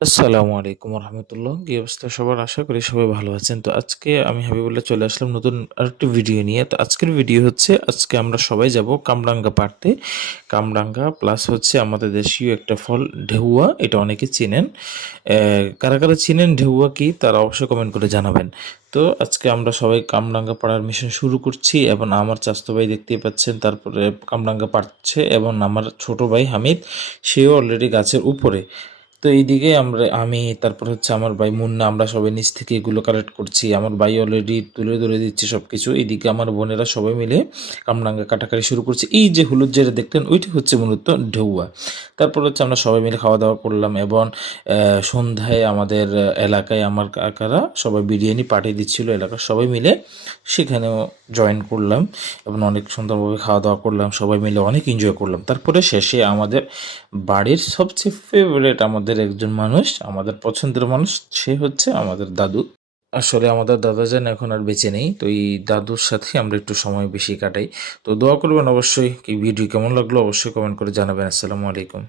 আসসালামু আলাইকুম রহমতুল্লাহ। কি অবস্থা সবার? আশা করি সবাই ভালো আছেন। তো আজকে আমি হাবিবুল্লাহ চলে আসলাম নতুন আরেকটি ভিডিও নিয়ে। তো আজকের ভিডিও হচ্ছে আজকে আমরা সবাই যাব কামরাঙ্গা পাড়তে। কামরাঙ্গা প্লাস হচ্ছে আমাদের দেশীয় একটা ফল ঢেউয়া, এটা অনেকে চেনেন। কারা কারা চিনেন ঢেউয়া কি তারা অবশ্যই কমেন্ট করে জানাবেন। তো আজকে আমরা সবাই কামরাঙ্গা পাড়ার মিশন শুরু করছি এবং আমার চাচাতো ভাই দেখতেই পাচ্ছেন, তারপরে কামরাঙ্গা পাড়ছে এবং আমার ছোট ভাই হামিদ, সেও অলরেডি গাছের উপরে। তো এইদিকে আমি তারপর হচ্ছে আমার ভাই মুন্না, আমরা সবাই নিচ থেকে এগুলো কালেক্ট করছি। আমার ভাই অলরেডি তুলে ধরে দিচ্ছে সব কিছু। এইদিকে আমার বোনেরা সবাই মিলে কামরাঙ্গা কাটাকাটি শুরু করছে। এই যে হলুদ যেটা দেখলেন ওইটি হচ্ছে মূলত ঢেউয়া। তারপর হচ্ছে আমরা সবাই মিলে খাওয়া দাওয়া করলাম এবং সন্ধ্যায় আমাদের এলাকায় আমার কাকারা সবাই বিরিয়ানি পাঠিয়ে দিচ্ছিল, এলাকার সবাই মিলে সেখানেও জয়েন করলাম এবং অনেক সুন্দরভাবে খাওয়া দাওয়া করলাম, সবাই মিলে অনেক এনজয় করলাম। তারপরে শেষে আমাদের বাড়ির সবচেয়ে ফেভারিট আমাদের একজন মানুষ, আমাদের পছন্দের মানুষ, সে হচ্ছে আমাদের দাদু। আসলে আমাদের দাদাজান এখন আর বেঁচে নেই, তো এই দাদুর সাথে আমরা একটু সময় বেশি কাটাই। তো দোয়া করবেন অবশ্যই। কি ভিডিও কেমন লাগলো অবশ্যই কমেন্ট করে জানাবেন। আসসালামু আলাইকুম।